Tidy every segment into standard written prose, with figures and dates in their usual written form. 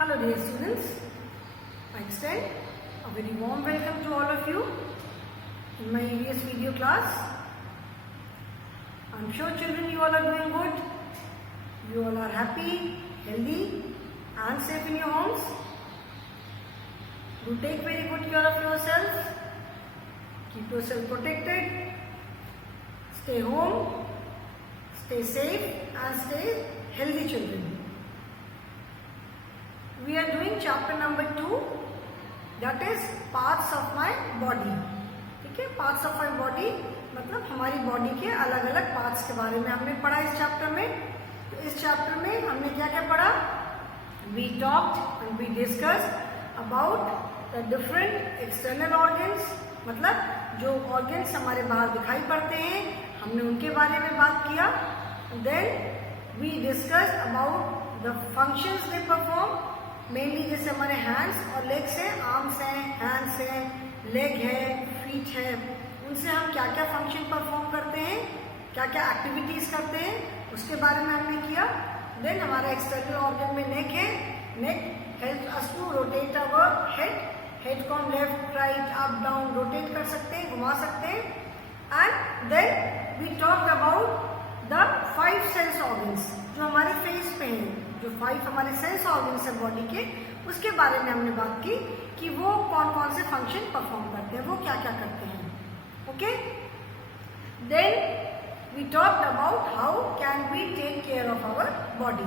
Hello dear students, I extend a very warm welcome to all of you in my EVS video class. I am sure children you all are doing good, you all are happy, healthy and safe in your homes. Do take very good care of yourselves, keep yourself protected, stay home, stay safe and stay healthy children. We are doing chapter number 2, that is parts of my body. ठीक है, parts of my body मतलब हमारी बॉडी के अलग अलग पार्ट्स के बारे में हमने पढ़ा इस चैप्टर में. तो इस चैप्टर में हमने क्या क्या पढ़ा? We talked and we discussed about the different external organs, मतलब जो organs हमारे बाहर दिखाई पड़ते हैं हमने उनके बारे में बात किया. Then we discussed about the functions they perform. Mainly जैसे हमारे हैंड्स और लेग्स हैं, आर्म्स हैं, हैंड्स हैं, लेग है, फीट है, उनसे हम क्या क्या फंक्शन परफॉर्म करते हैं, क्या क्या एक्टिविटीज करते हैं, उसके बारे में हमने किया. देन हमारा एक्सटर्नल ऑर्गन में नेक है. Neck help us to rotate our head. Head को हम left right up down rotate कर सकते हैं, घुमा सकते हैं. And then we talk about the 5 sense organs जो हमारे फेस पे हैं, जो 5 हमारे सेंस ऑर्गन्स है बॉडी के, उसके बारे में हमने बात की कि वो कौन कौन से फंक्शन परफॉर्म करते हैं, वो क्या क्या करते हैं. Okay, then we talked about how can we take care of our body.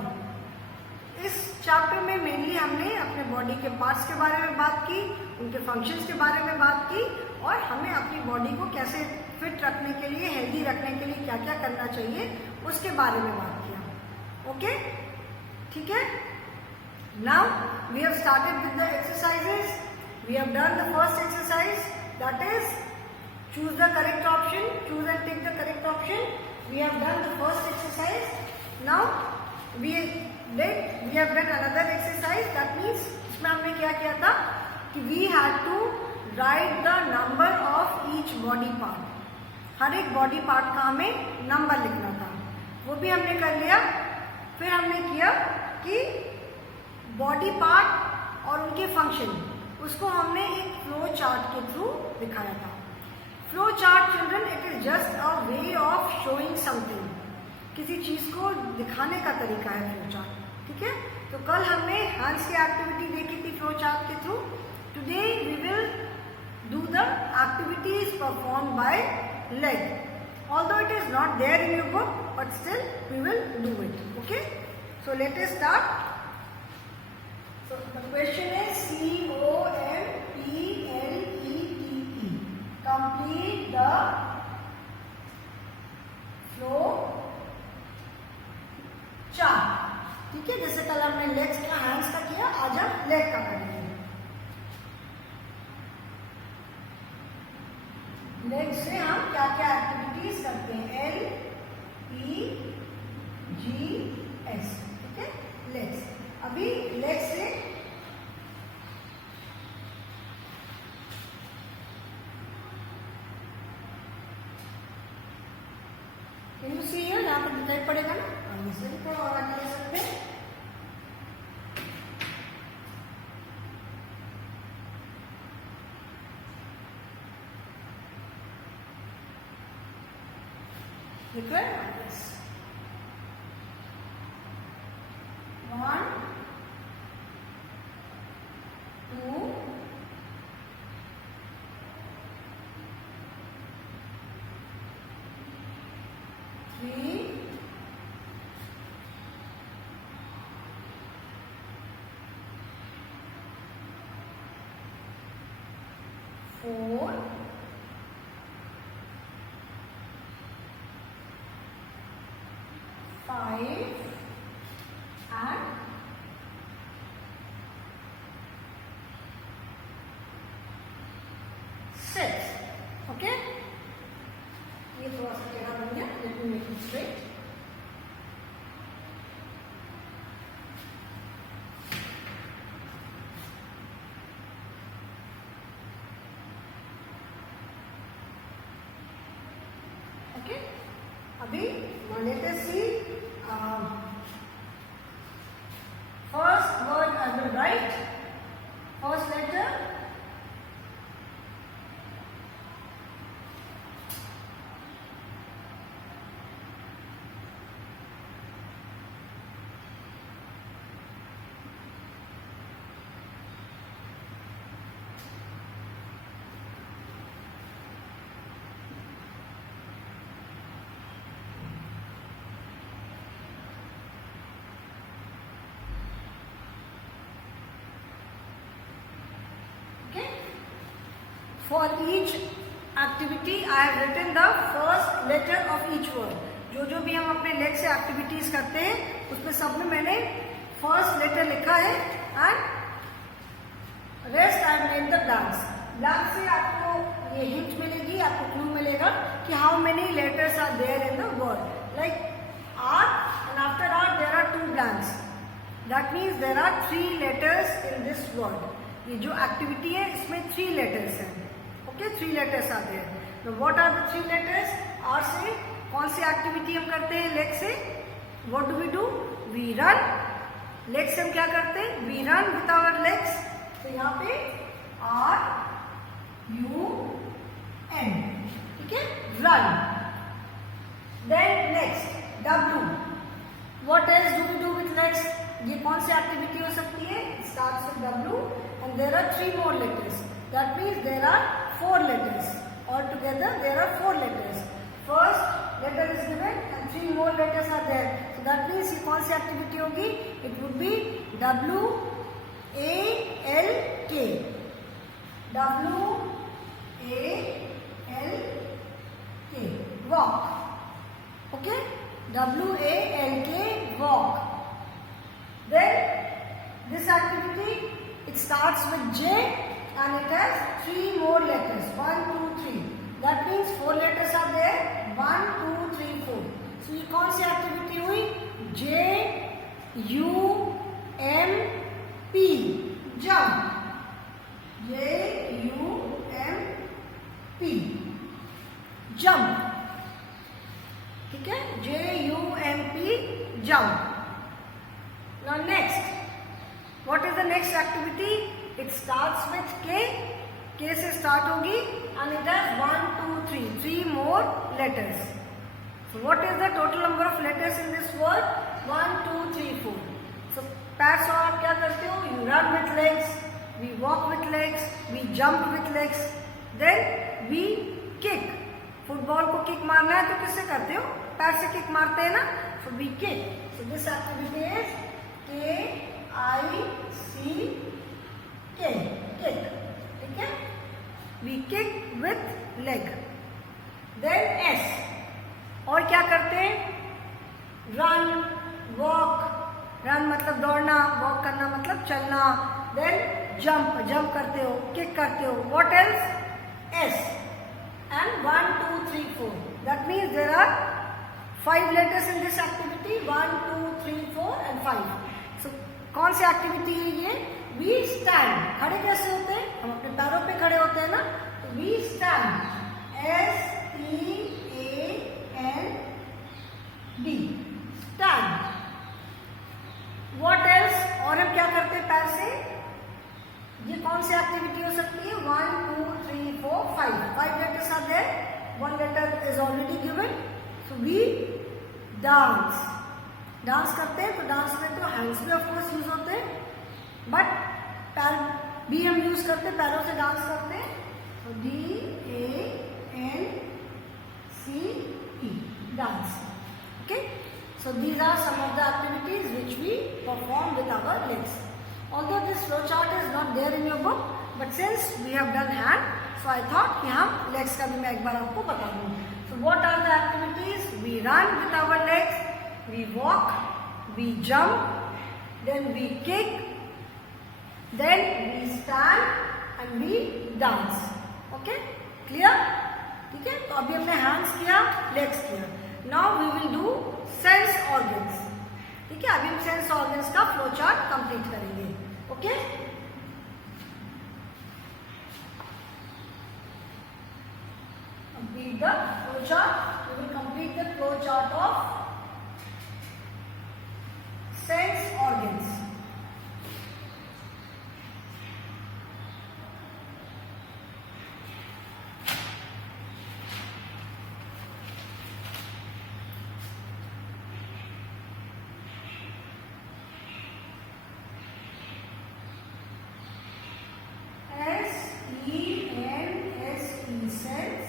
इस चैप्टर में मेनली हमने अपने बॉडी के पार्ट्स के बारे में बात की, उनके फंक्शंस के बारे में बात की और हमें अपनी बॉडी को कैसे फिट रखने के लिए, हेल्दी रखने के लिए क्या क्या करना चाहिए उसके बारे में बात किया. ओके, ठीक है. Now we have started with the exercises. We have done the first exercise, that is choose the correct option, choose and take the correct option. We have done the first exercise. Now we have done another exercise. That means इसमें हमने क्या किया था कि we had to write the number of each body part. हर एक body part का हमें नंबर लिखना था, वो भी हमने कर लिया. फिर हमने किया कि बॉडी पार्ट और उनके फंक्शन, उसको हमने एक फ्लो चार्ट के थ्रू दिखाया था. Flow chart children, it is just a way of showing something. किसी चीज को दिखाने का तरीका है फ्लो चार्ट. ठीक है, तो कल हमने हैंड्स की एक्टिविटी देखी थी फ्लो चार्ट के through. Today we will do the activities perform by leg. Although it is not there in your book, but still we will do it. Okay, so let us start. So the question is COMPLETE. Complete the flow chart. ठीक है, जैसे कल हमने लेग्स का, हैंड्स का किया, आज हम लेग का करेंगे. लेग से हम क्या क्या एक्टिविटीज करते हैं? LEGS. ठीक है, लेग्स. अभी लेग से कैन यू सी हियर, यहाँ पर दिखाई पड़ेगा ना, हम इसे भी थोड़ा और आगे ले सकते हैं. देखो 1 2 3 4 5 and 6. ओके, ये थोड़ा सा टेढ़ा बन गया. Let me make it straight. Okay, अभी let us see. First word I will write For each activity I have written the first letter of each word. जो भी हम अपने लेग से एक्टिविटीज करते हैं उसमें सब में मैंने फर्स्ट लेटर लिखा है and rest I made the blanks. Blank से आपको ये हिंट मिलेगी, आपको क्लू मिलेगा कि how many letters are there in the word. Like R and after R there are 2 blanks. That means there are 3 letters in this word. ये जो activity है इसमें 3 लेटर्स हैं. Okay, 3 letters are there. तो what are the 3 letters? R से कौन सी एक्टिविटी हम करते हैं लेग से? What do we do? We run. Leg से हम क्या करते हैं? We run with our legs. तो यहाँ पे आर यू एन, ठीक है, run. Then next W. What else do we do with legs? ये कौन सी एक्टिविटी हो सकती है? Starts with W and there are 3 more letters. That means there are 4 letters. Altogether there are 4 letters. First letter is given and 3 more letters are there. So that means ये कौन सी एक्टिविटी होगी? It would be W A L K. W A L K. Walk. Okay? W A L K. Walk. Then this activity, it starts with J and it has 3 more letters. 1, 2, 3. That means 4 letters are there. 1, 2, 3, 4. So ये कौन सी एक्टिविटी हुई? J U M P. Jump. J U M P. Jump. ठीक है? J U M P. Jump. Now next, what is the next activity? It starts with K. K से start होगी and it has 1, 2, 3. 3 more letters. So what is the total number of letters in this word? 1, 2, 3, 4. So पैर से आप क्या करते हो? You run with legs, we walk with legs, we jump with legs, then we kick. Football को किक मारना है तो किससे करते हो? पैर से किक मारते हैं ना. So we kick. So this activity is K-I-C. Kick. ठीक है? We kick with leg. Then S. और क्या करते हैं? Run, walk. Run मतलब दौड़ना, walk करना मतलब चलना. Then jump करते हो, kick करते हो. What else? S. And 1, 2, 3, 4. That means there are 5 letters in this activity. 1, 2, 3, 4 and 5. So कौन सी एक्टिविटी है ये? We stand. खड़े कैसे होते हैं? हम अपने पैरों पे खड़े होते हैं ना. तो we stand. S-T-A-N-D. Stand. What else? और हम क्या करते हैं पैर से? ये कौन सी एक्टिविटी हो सकती है? 1, 2, 3, 4, 5. 5 letters are there. 1 letter is already given. So we dance. Dance करते हैं तो डांस में तो हैंड्स भी ऑफ कोर्स यूज होते हैं, बट पैर भी हम यूज करते हैं, पैरों से डांस करते हैं. तो D-A-N-C-E, dance. Okay, so these are some of the activities which we perform with our legs. Although this flow chart is not there in your book, but since we have done hand, so I thought कि हम लेग्स का भी मैं एक बार आपको बता दूँ. So what are the activities? We run with our legs, we walk, we jump, then we kick, then we stand and we dance. Okay? Clear? ठीक है? तो अभी हमने hands किया, legs किया. Now we will do sense organs. ठीक है? अभी हम sense organs का flow chart complete करेंगे. Okay? Complete the flow chart. We will complete the flow chart of sense organs. S-E-N-S-E sense,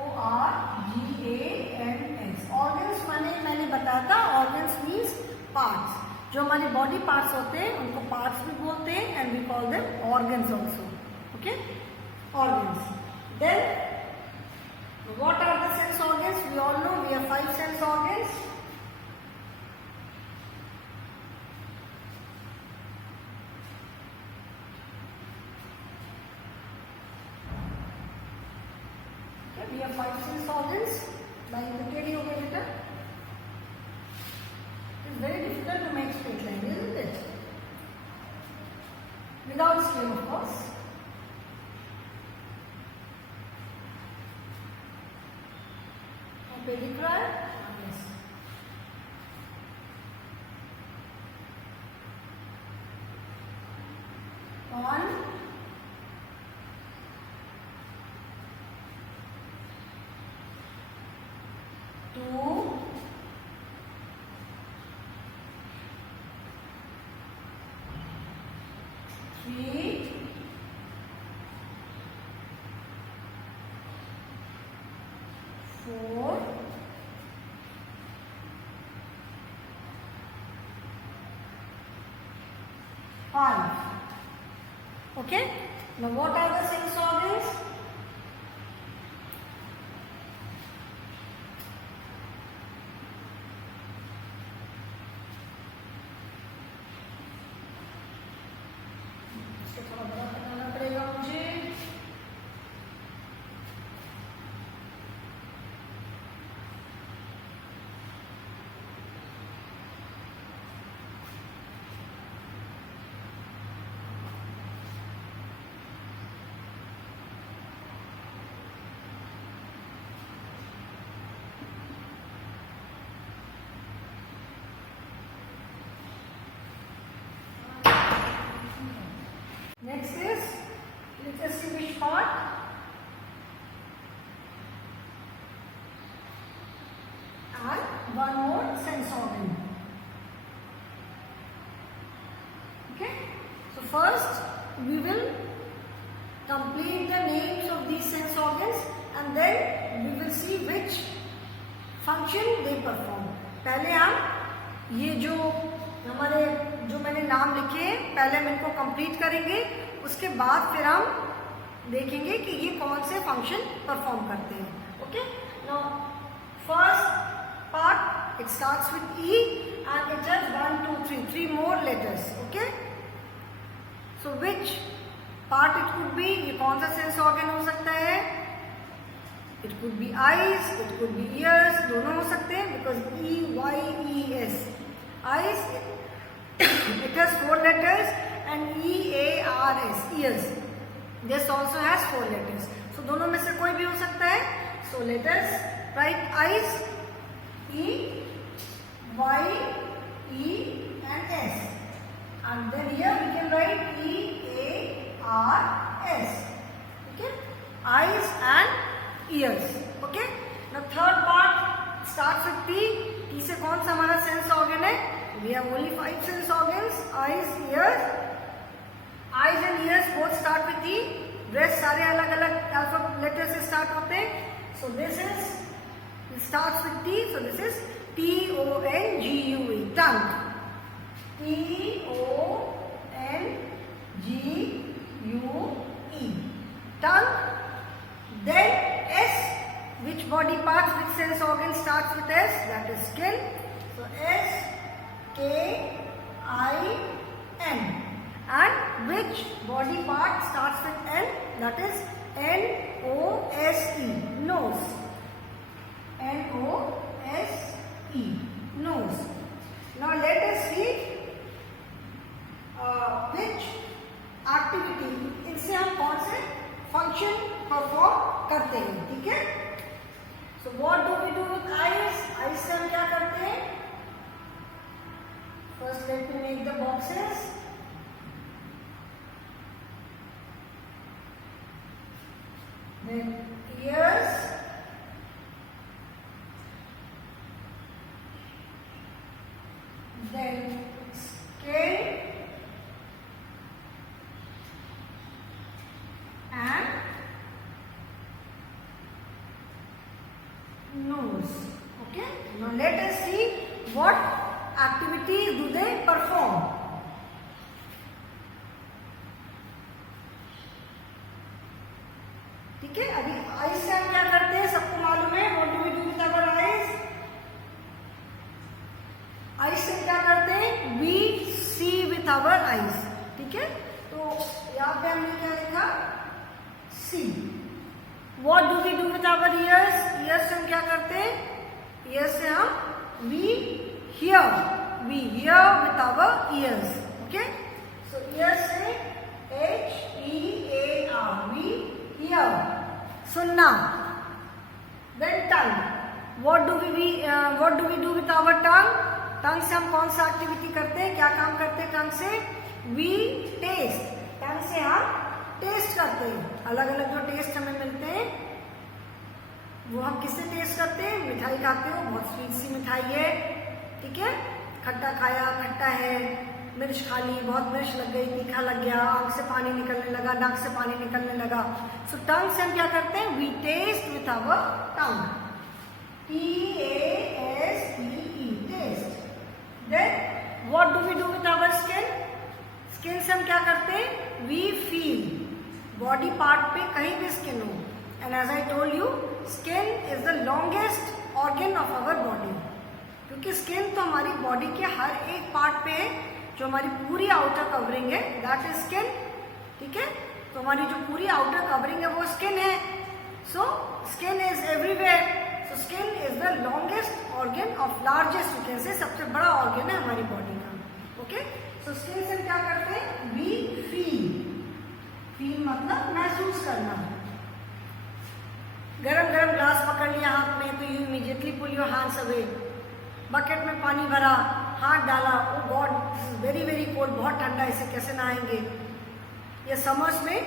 O-R-G-A-N-S. Organs मैंने बताया था. Organs means parts. जो हमारी बॉडी पार्ट्स होते हैं उनको पार्ट्स भी बोलते हैं and we call them organs also. Okay, organs. Then, what are the sense organs? We all know we have 5 sense organs. Okay, we have 5 sense organs. Line the over later. It's very difficult to make straight line, isn't it? Without scale, of course. Pedicral, yes. One, two, three, four, five. Okay? Now what are the sense organs? इसको थोड़ा बड़ा बनाना पड़ेगा मुझे. Next is, let us see which part. And one more sense organ. Okay? So first we will complete the names of these sense organs and then we will see which function they perform. पहले हम ये जो हमारे जो मैंने नाम लिखे हैं पहले हम इनको कंप्लीट करेंगे, उसके बाद फिर हम देखेंगे कि ये कौन से फंक्शन परफॉर्म करते हैं. Okay, now first part it starts with E and it has 1 2 3 more letters. Okay, so which part it could be, ये कौन सा सेंस ऑर्गन हो सकता है? It could be eyes, it could be years, दोनों हो सकते हैं because EYES eyes, it has 4 letters, and EARS ears, this also has 4 letters. So दोनों में से कोई भी हो सकता है. So let us write eyes, E, Y, E and S, and then here we can write EARS. Okay, eyes and ears. Okay, now third part starts with T. T से कौन सा हमारा सेंस ऑर्गन है? We have only 5 sense organs: eyes, ears. Eyes and ears both start with E. Rest सारे अलग अलग alphabet letter से स्टार्ट होते हैं. So this is, it starts with T. So this is TONGUE, tongue. TONGUE, tongue. Then S, which body parts, which sense organ starts with S? That is skin. So S, K-I-N. And which body part starts with N? That is N-O-S-E, nose. N-O-S-E, nose. Now let us see which activity, इनसे हम कौन से function perform करते हैं. ठीक है, so what do we do with eyes? Eyes से हम क्या करते हैं? First let me make the boxes. Then ears. Then skin. And nose. Okay. Now let us see what activities do they perform. T ठीक है, अभी आईज से हम क्या करते हैं, सबको मालूम है, what do we do with our eyes? Eyes से क्या करते हैं, we see with our eyes. ठीक है, तो यहाँ पे हमने क्या लिखा, see. What do we do with our ears? Ears से हम क्या करते हैं, ईयर्स से हम we hear with our ears. Okay, so ears से HEAR, वी हियर, सुनना। Then tongue, what do we do with our tongue? Tongue से हम कौन सा एक्टिविटी करते हैं, क्या काम करते हैं टंग से? We test. टंग से हम टेस्ट करते हैं, अलग अलग जो टेस्ट हमें मिलते हैं वो हम किससे टेस्ट करते हैं? मिठाई खाते हो, बहुत स्वीट सी मिठाई है, ठीक है, खट्टा खाया, खट्टा है, मिर्च खा ली, बहुत मिर्च लग गई, तीखा लग गया, आंख से पानी निकलने लगा, नाक से पानी निकलने लगा। सो टंग से हम क्या करते हैं, we taste with our tongue, TASTE, taste. Then what do we do with our skin? Skin से हम क्या करते हैं, वी फील। बॉडी पार्ट पे कहीं भी स्किन हो, and as I told you, skin is the longest organ of our body, क्योंकि स्किन तो हमारी बॉडी के हर एक पार्ट पे है, जो हमारी पूरी आउटर कवरिंग है, दैट इज स्किन। ठीक है, तो हमारी जो पूरी आउटर कवरिंग है वो स्किन है। So skin is everywhere, so skin is the longest organ of largest, you can say सबसे बड़ा ऑर्गन है हमारी बॉडी का। ओके, सो स्किन से क्या करते हैं, वी फील। फील मतलब महसूस करना। गरम गरम ग्लास पकड़ लिया हाथ में, तो you immediately pull your hands away. Bucket में पानी भरा, हाथ डाला, oh God this is very very cold, बहुत ठंडा, इसे कैसे नहाएंगे? ये समर्स में,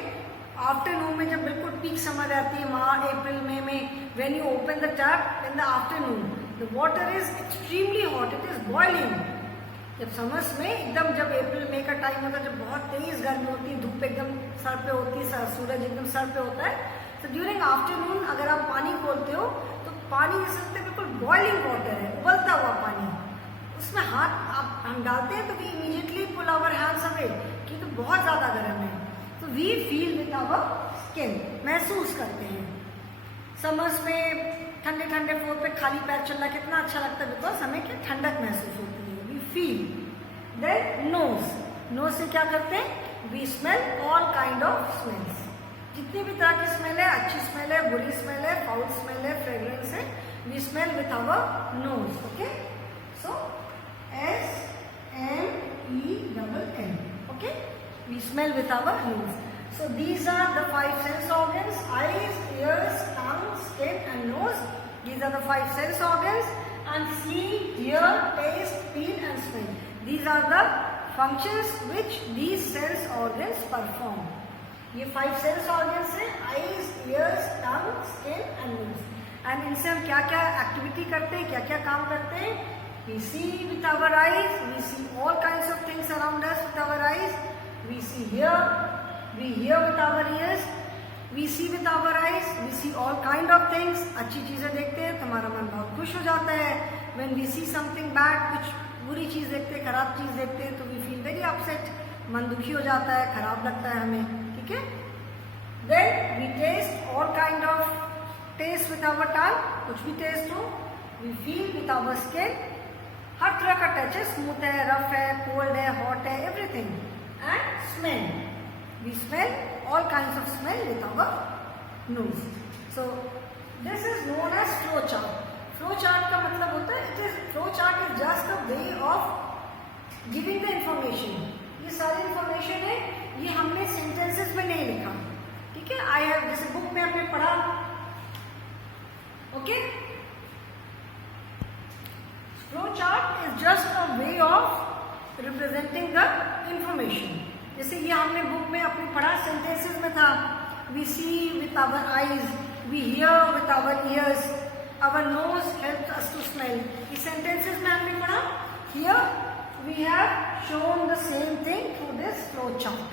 आफ्टरनून में जब बिल्कुल पीक समर रहती है, मार्च अप्रैल मई में, when you open the tap in the afternoon, the water is extremely hot, it is boiling. जब समर्स में एकदम, जब अप्रैल मई का टाइम होता है, जब बहुत तेज गर्मी होती है, धूप एकदम सर पे होती है, सूरज एकदम सर पे होता है, तो ड्यूरिंग आफ्टरनून अगर आप पानी खोलते हो तो पानी जैसे बिल्कुल बॉइलिंग वाटर है, उबलता हुआ पानी, उसमें हाथ हम डालते हैं तो we immediately pull our hands away, कि तो बहुत ज्यादा गर्म है। तो we feel with our skin, महसूस करते हैं। समर्स में ठंडे ठंडे फ्लोर पे खाली पैर चलना कितना अच्छा लगता है, बिकॉज हमें क्या ठंडक महसूस होती है, we feel. Then nose, nose से क्या करते हैं, we smell all kind of smells, जितनी भी तरह की स्मेल है, अच्छी स्मेल है, बुरी स्मेल है, फाउल स्मेल है, फ्रेग्रेंस है, we smell with our nose. Okay, so SMELL, okay, we smell with our nose. So these are the 5 sense organs: eyes, ears, tongue, skin and nose. These are the 5 sense organs, and see, hear, taste, feel and smell. These are the functions which these sense organs perform. ये 5 sense organs हैं, eyes, ears, tongue, skin and nose. And इनसे हम क्या क्या एक्टिविटी करते हैं, क्या क्या काम करते हैं? We see with our eyes, we see all kinds of things around us with our eyes. We see here, we hear with our ears, we see with our eyes, we see all kind of things. अच्छी चीजें देखते हैं तो हमारा मन बहुत खुश हो जाता है। When we see something bad, कुछ बुरी चीज देखते हैं, खराब चीज देखते हैं, तो we feel very upset, मन दुखी हो जाता है, खराब लगता है हमें, ठीक है। Then we taste all kind of taste with our tongue, कुछ भी टेस्ट हो। We feel with our skin, हर तरह का टच है, स्मूथ है, रफ है, कोल्ड है, हॉट है, everything. And smell, we smell all kinds of smell with our nose. So this is known as flow chart. Flow chart का मतलब होता है, it is, flow chart is just a way of giving the information. ये सारी इंफॉर्मेशन है, ये हमने सेंटेंसेस में नहीं लिखा, ठीक है। आई हैव, जैसे बुक में हमने पढ़ा, okay. Flow chart is just a way of representing the information. जैसे ये हमने बुक में अपने पढ़ा, सेंटेंसेस में था, we see with our eyes, we hear with our ears, our nose helps us to smell. इस सेंटेंसेस में हमने पढ़ा, here we have shown the same thing through this flow chart,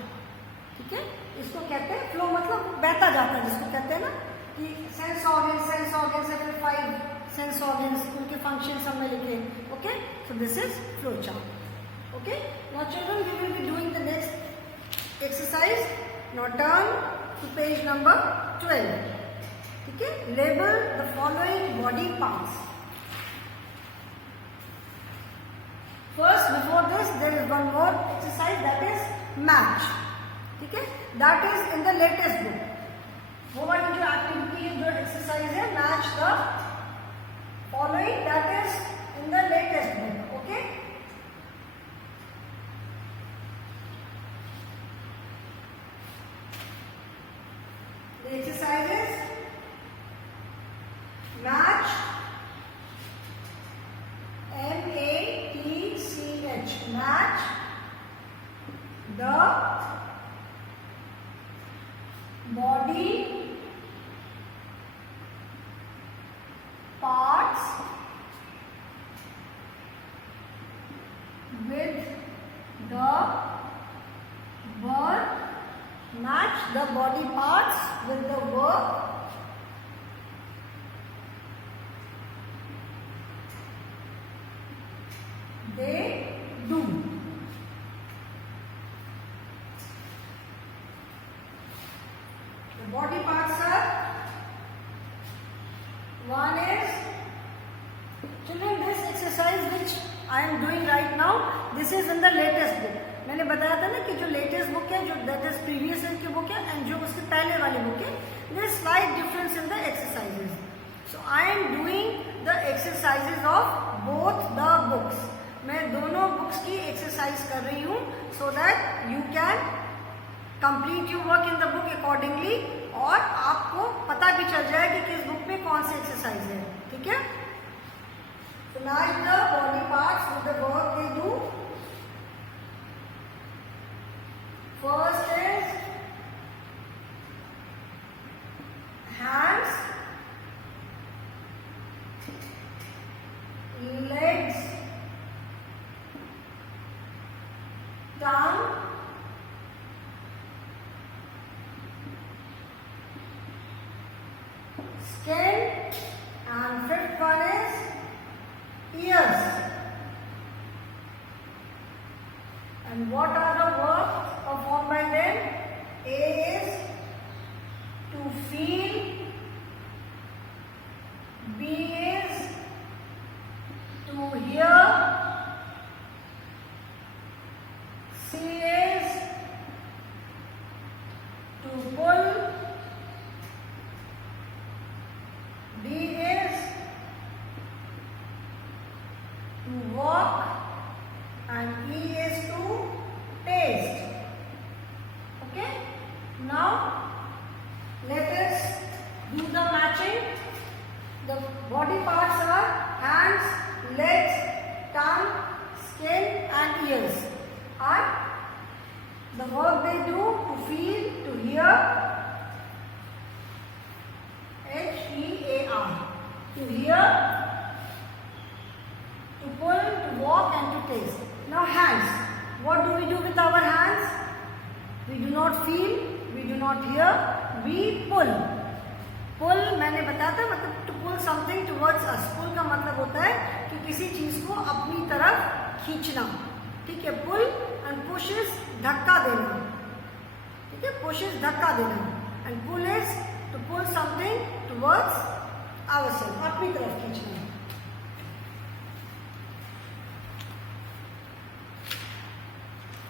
ठीक है। इसको कहते हैं फ्लो, मतलब बहता जाता है, जिसको कहते हैं ना कि सेंस ऑर्गन से फिर 5 सेंस ऑर्गन्स, उनके फंक्शंस हमने लिखे, okay. So this is flow chart, okay. Now children, we will be doing the next exercise. Now turn to page number 12. ठीक है, label the following body parts. First, before this, there is one more exercise, that is match. ठीक है, that is in the latest book. वो वाली जो activity है, जो एक्सरसाइज है, match the following, that is in the latest book. Okay. The exercise is match, M-A-T-C-H, match the body parts with the verb. Match the body parts with the verb they do. The body parts are, one is, children, this exercise which I am doing right now, this is in the latest book. मैंने बताया था ना कि जो latest book है, जो that is previous year की book है, एंड जो उसके पहले वाली बुक है, there is slight difference in the exercises. So I am doing the exercises of both the books. मैं दोनों बुक्स की एक्सरसाइज कर रही हूँ, so that you can complete your work in the book accordingly, और आपको पता भी चल जाए कि किस बुक में कौन सी एक्सरसाइज है. ठीक है. So match the body parts with the work they do. First is hands, legs, tongue, skin, and fifth one is ears. And what are the verbs performed by them? A is to feel, B is to hear, C is to pull, D is to walk, and E is to taste. Okay. Now let us do the matching. The body parts are hands, legs, tongue, skin, and ears. And the work they do: to feel, to hear, H-E-A-R, to hear, to pull, to walk, and to taste. Now hands. What do we do with our hands? We do not feel, we do not hear, we pull. Pull मैंने बताया था, मतलब to pull something towards us. Pull का मतलब होता है कि किसी चीज को अपनी तरफ खींचना. ठीक है. Pull and push is धक्का देना. ठीक है. Push is धक्का देना, and pull is to pull something towards ourselves, अपनी तरफ खींचना.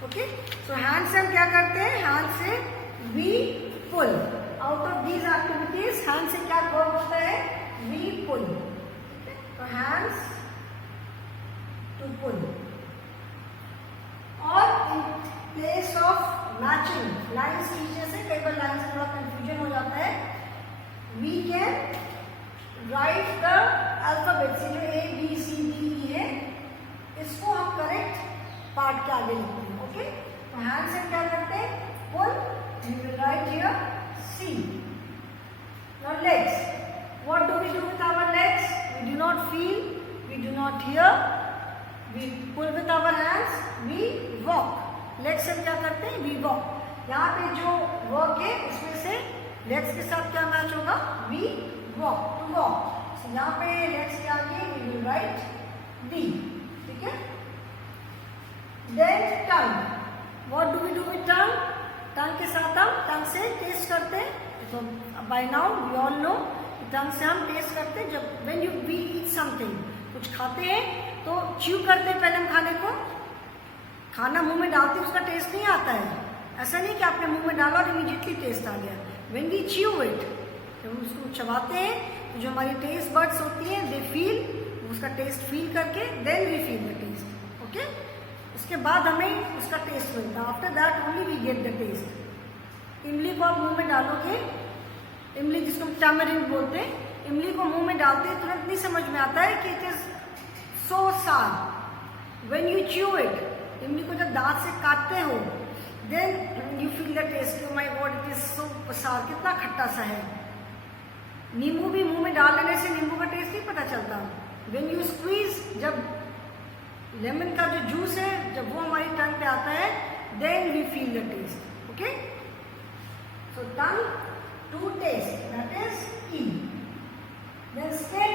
ओके. सो हैंड से हम क्या करते हैं? हैंड से we pull. Out of these activities hand से क्या वर्क होता है? We pull. तो हैंड्स टू पुल. और in place of matching lines खींचने से कई बार लाइन से थोड़ा कंफ्यूजन हो जाता है. We can write the alphabet से, जो A B C D E है, इसको हम करेक्ट पार्ट के आगे लिखते हैं. ओके. तो हैंड से क्या करते हैं? Pull. We will write here C. Now legs. What do we do with our legs? We do not feel, we do not hear, we pull with our hands, we walk. Legs से क्या करते हैं? We walk. यहाँ पे जो वर्क है उसमें से लेग्स के साथ क्या मैच होगा? We walk. To walk. यहाँ पे लेग्स के आगे वी विल राइट D. ठीक है. Then tongue. What do we do with tongue? Tongue के साथ हम टंग से टेस्ट करते हैं. तो by now we all know टंग से हम टेस्ट करते हैं। जब when you we eat something, कुछ खाते हैं तो च्यू करते हैं पहले हम खाने को, खाना मुंह में डालते हैं उसका टेस्ट नहीं आता है। ऐसा नहीं कि आपने मुंह में डाला और इमीडिएटली टेस्ट आ गया। व्हेन वी च्यू इट, जब हम उसको चबाते हैं तो जो हमारी टेस्ट बड्स होती हैं दे फील, उसका टेस्ट फील करके then we feel the taste. Okay, उसके बाद हमें उसका टेस्ट मिलता है। After that only we get the taste. इमली को आप मुंह में डालोगे, इमली जिसको हम टैमरिंड बोलते हैं, इमली को मुंह में डालते हैं तुरंत नहीं समझ में आता है कि इट इज सो सार। व्हेन यू च्यू इट, इमली को जब दांत से काटते हो then you feel the taste. My god it is so sour, कितना खट्टा सा है। नींबू भी मुंह में डाल लेने से नींबू का टेस्ट नहीं पता चलता। व्हेन यू स्क्वीज, जब लेमन का जो जूस है जब वो हमारी टंग पे आता है then we feel the taste. Okay, so tongue to taste, that is E. Then skin,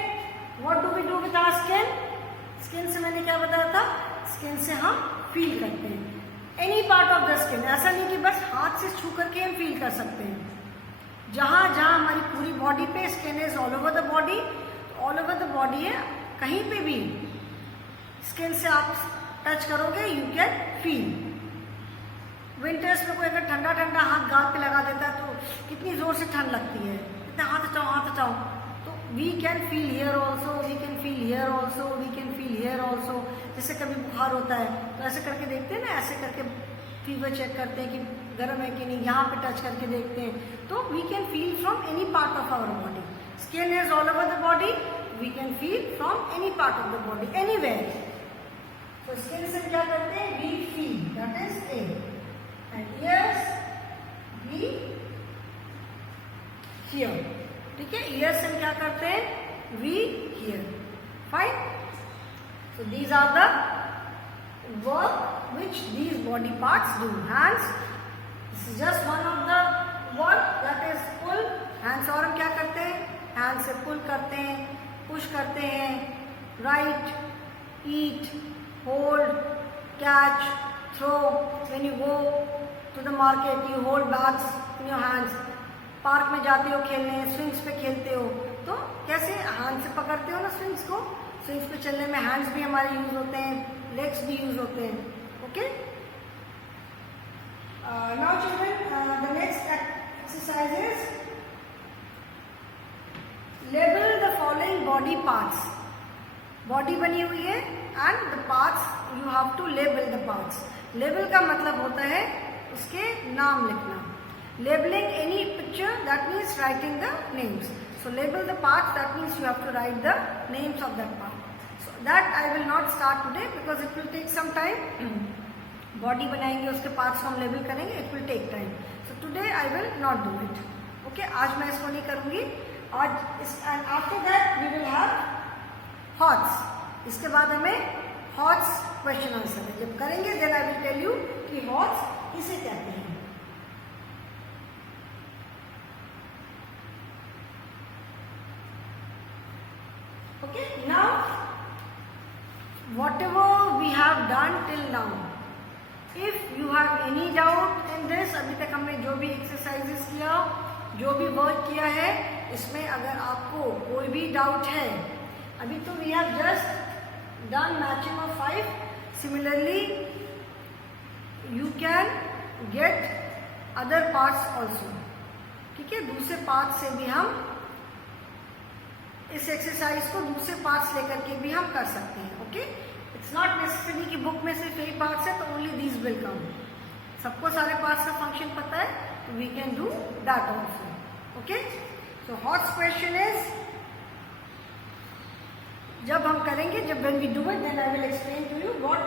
what do we do with our skin? Skin से मैंने क्या बताया था, स्किन से हम फील करते हैं any part of the skin. ऐसा नहीं कि बस हाथ से छू करके हम फील कर सकते हैं। जहां जहां हमारी पूरी बॉडी पे skin is all over the body, all over the body है, कहीं पे भी स्किन से आप टच करोगे यू कैन फील। विंटर्स में कोई अगर ठंडा ठंडा हाथ गाल पे लगा देता है तो कितनी जोर से ठंड लगती है, इतना हाथ हटाओ। तो we can feel here also, we can feel here also, we can feel here also. जैसे कभी बुखार होता है तो ऐसे करके देखते हैं ना, ऐसे करके फीवर चेक करते हैं कि गर्म है कि नहीं, यहाँ पे टच करके देखते हैं। तो we can feel from any part of our body. Skin is all over the body, we can feel from any part of the body, anywhere. तो स्किन से क्या करते हैं, we feel, that is a. And ears we hear. ठीक है, ears से हम क्या करते हैं, we hear. Fine, so these are the work which these body parts do. Hands, this is just one of the work, that is pull. Hands और हम क्या करते हैं, हैंड से पुल करते हैं, पुश करते हैं, राइट, ईट, hold, catch, throw. When you go to the market, you hold bags in your hands. Park में जाते हो खेलने, स्विंग्स पे खेलते हो तो कैसे हाथ से पकड़ते हो ना स्विंग्स को। स्विंग्स पे चलने में हैंड्स भी हमारे यूज होते हैं, लेग्स भी यूज होते हैं। Okay, now children, the next exercise is label the following body parts. Body बनी हुई है and the parts you have to label the parts. Label का मतलब होता है उसके नाम लिखना। Labelling any picture, that means writing the names. So label the parts, that means you have to write the names of that part. So that I will not start today because it will take some time. Body बनाएंगे, उसके parts को हम label करेंगे, it will take time. So today I will not do it. Okay, आज मैं इसको नहीं करूंगी। आज इस after that we will have HOTS. इसके बाद हमें हॉट्स क्वेश्चन आंसर है, जब करेंगे then I will tell you कि हॉट्स इसे कहते हैं। Okay, now whatever we have done till now, if you have any doubt in this, अभी तक हमने जो भी एक्सरसाइजेस किया, जो भी वर्क किया है, इसमें अगर आपको कोई भी डाउट है, अभी तो we have just done matching of 5. Similarly you can get other parts also. ठीक है, दूसरे पार्ट से भी हम इस एक्सरसाइज को दूसरे पार्ट्स लेकर के भी हम कर सकते हैं. ओके, इट्स नॉट नेसेसरी कि बुक में सिर्फ यही पार्ट्स है तो ओनली दीज विल कम. सबको सारे पार्ट्स का फंक्शन पता है तो we can do that also. Okay, so HOTS question is, जब हम करेंगे, जब when we do it then I will explain to you what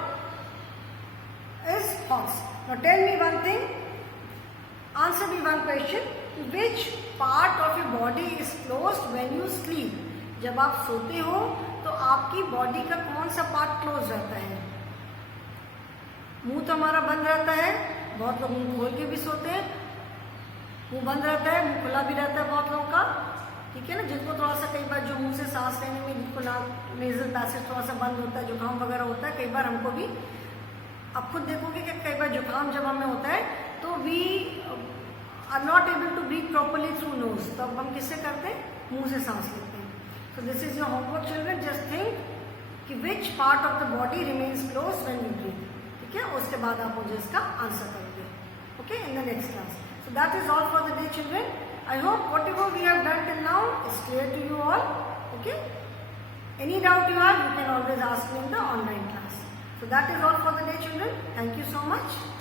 is HOTS. Now tell me one thing, answer me one question, which part of your body is closed when you sleep? जब आप सोते हो तो आपकी बॉडी का कौन सा part close रहता है? मुंह तो हमारा बंद रहता है, बहुत लोग मुंह खोल के भी सोते हैं. मुंह बंद रहता है, मुंह खुला भी रहता है बहुत लोगों का. ठीक है ना, जिनको थोड़ा सा कई बार जो मुंह से सांस लेने में जिनको नेजल पैसेज थोड़ा सा बंद होता है, जुकाम वगैरह होता है, कई बार हमको भी, आप खुद देखोगे कि कई बार जुकाम जब हमें होता है तो we are not able to breathe properly through nose. तो अब हम किससे करते हैं? मुंह से सांस लेते हैं. So this is your homework children. Just think कि which part of the body remains closed when you breathe. ठीक है, उसके बाद आप मुझे इसका आंसर करोगे. Okay, in the next class. So that is all for the day children. I hope whatever we have done till now is clear to you all. Okay. Any doubt you have, you can always ask me in the online class. So that is all for the day children. Thank you so much.